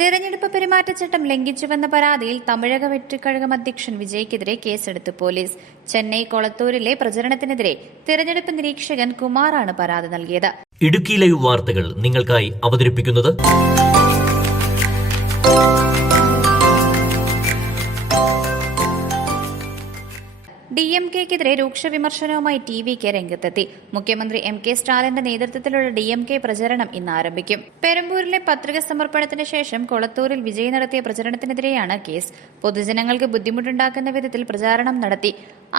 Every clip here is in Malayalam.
തെരഞ്ഞെടുപ്പ് പെരുമാറ്റച്ചട്ടം ലംഘിച്ചുവെന്ന പരാതിയിൽ തമിഴക വെട്ടിക്കഴകം അധ്യക്ഷൻ വിജയ്ക്കെതിരെ കേസെടുത്ത് പോലീസ്. ചെന്നൈ കൊളത്തൂരിലെ പ്രചരണത്തിനെതിരെ തെരഞ്ഞെടുപ്പ് നിരീക്ഷകൻ കുമാറാണ് പരാതി നൽകിയത്. ഇടുക്കി ലൈവ് വാർത്തകൾ നിങ്ങൾക്കായി അവതരിപ്പിക്കുന്നത് DMK-ക്കെതിരെ രൂക്ഷ വിമർശനവുമായി TVK രംഗത്തെത്തി. മുഖ്യമന്ത്രി MK സ്റ്റാലിന്റെ നേതൃത്വത്തിലുള്ള DMK പ്രചരണം ഇന്ന് ആരംഭിക്കും. പെരമ്പൂരിലെ പത്രിക സമർപ്പണത്തിന് ശേഷം കൊളത്തൂരിൽ വിജയ് നടത്തിയ പ്രചരണത്തിനെതിരെയാണ് കേസ്. പൊതുജനങ്ങൾക്ക് ബുദ്ധിമുട്ടുണ്ടാക്കുന്ന വിധത്തിൽ പ്രചാരണം നടത്തി,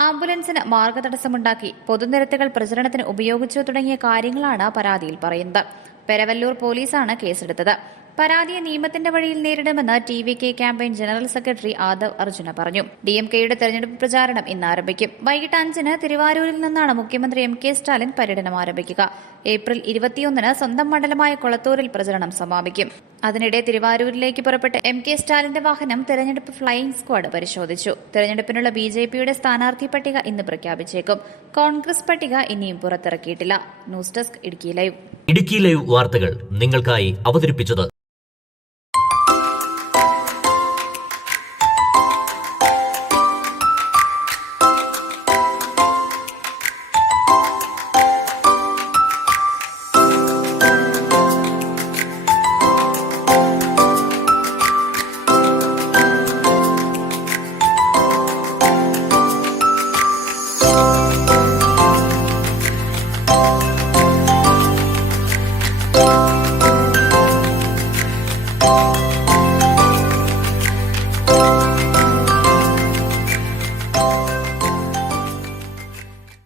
ആംബുലൻസിന് മാർഗതടസ്സമുണ്ടാക്കി, പൊതുനിരത്തുകൾ പ്രചരണത്തിന് ഉപയോഗിച്ചു തുടങ്ങിയ കാര്യങ്ങളാണ് പരാതിയിൽ പറയുന്നത്. പെരവല്ലൂർ പോലീസാണ് കേസെടുത്തത്. പരാതിയെ നിയമത്തിന്റെ വഴിയിൽ നേരിടുമെന്ന് TVK campaign general secretary Aadav Arjuna പറഞ്ഞു. DMK-യുടെ തെരഞ്ഞെടുപ്പ് പ്രചാരണം ഇന്ന് ആരംഭിക്കും. വൈകിട്ട് 5-ന് തിരുവാരൂരിൽ നിന്നാണ് മുഖ്യമന്ത്രി MK സ്റ്റാലിൻ പര്യടനം ആരംഭിക്കുക. ഏപ്രിൽ 21-ന് സ്വന്തം മണ്ഡലമായ കൊളത്തൂരിൽ പ്രചരണം സമാപിക്കും. അതിനിടെ തിരുവാരൂരിലേക്ക് പുറപ്പെട്ട MK സ്റ്റാലിന്റെ വാഹനം തെരഞ്ഞെടുപ്പ് ഫ്ലൈയിംഗ് സ്ക്വാഡ് പരിശോധിച്ചു. തെരഞ്ഞെടുപ്പിനുള്ള BJP-യുടെ സ്ഥാനാർത്ഥി പട്ടിക ഇന്ന് പ്രഖ്യാപിച്ചേക്കും. കോൺഗ്രസ് പട്ടിക ഇനിയും പുറത്തിറക്കിയിട്ടില്ല. News desk Idukki live. Idukki live വാർത്തകൾ നിങ്ങൾക്കായി അവതരിപ്പിച്ചത്